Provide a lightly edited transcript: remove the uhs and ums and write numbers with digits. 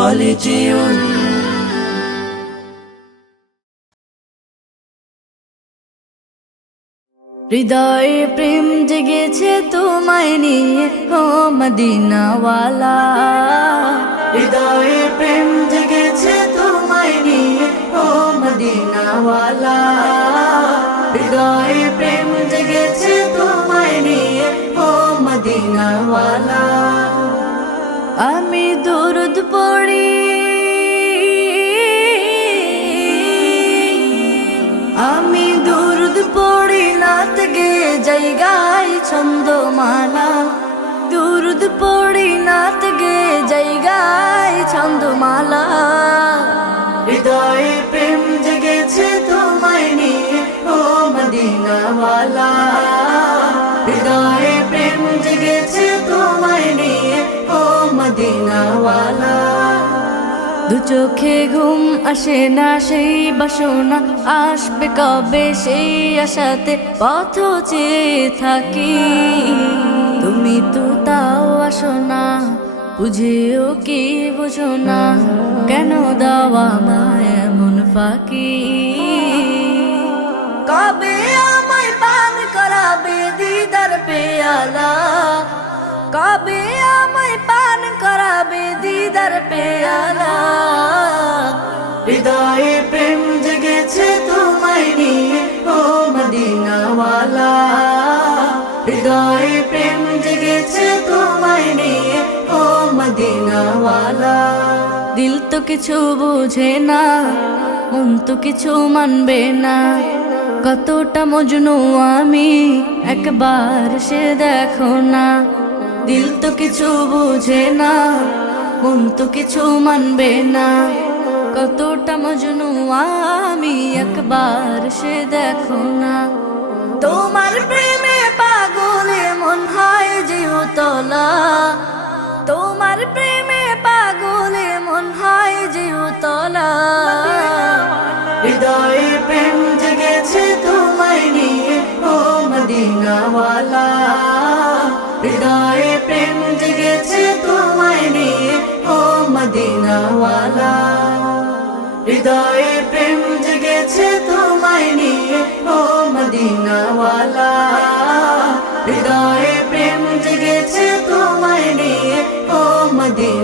خالدون হৃদয়ে প্রেম জেগেছে তোমায় নিয়ে ও মদিনাওয়ালা, হৃদয়ে প্রেম জেগেছে তোমায় নিয়ে ও মদিনাওয়ালা, হৃদয়ে প্রেম জেগেছে তোমায় নিয়ে ও মদিনাওয়ালা। আমি দুরুদ পড়ি, আমি দুরুদ পড়ি নাত গে জায়গায় ছন্দমালা, দুরুদ পড়ি নাত গে জায়গায় ছন্দমালা। হৃদয়ে প্রেম জেগেছে তোমায় নিয়ে ও মদিনাওয়ালা, হৃদয়ে প্রেম জেগেছে তোমায় নিয়ে ও মদিনাওয়ালা। দু চোখে ঘুম আসে না সেই বাসনা, আসবে কবে সেই আশাতে পথ চেয়ে থাকি। তুমি তো তাও আসো না, বুঝেও কি বুঝো না, কেন দাও আমায় এমন ফাঁকি। কবে আমায় পান করাবে দিদার পেয়ালা, কবে আমায় পান করাবে দিদার পেয়ালা। হৃদয়ে প্রেম জেগেছে তোমায় নিয়ে ও মদিনাওয়ালা, হৃদয়ে প্রেম জেগেছে তোমায় নিয়ে ও মদিনাওয়ালা। দিল তো কিছু বুঝে না, মন তো কিছু মানবে না, কতটা মজনু আমি একবার সে দেখো না। দিল তো কিছু বুঝে না, মন তো কিছু মানবে না, কতটা মজনু আমি একবার সে দেখো না। তোমার প্রেমে পাগলে মন হয় যে উতলা, তোমার প্রেমে পাগলে মন হয় যে উতলা। হৃদয়ে প্রেম জেগেছে তোমায় নিয়ে ও মদিনাওয়ালা, হৃদয়ে প্রেম জেগেছে তোমায় নিয়ে ও মদিনাওয়ালা, হৃদয়ে প্রেম জেগেছে তোমায় নিয়ে ও মদিনাওয়ালা, হৃদয়ে প্রেম জেগেছে তোমায় নিয়ে ও মদিনা।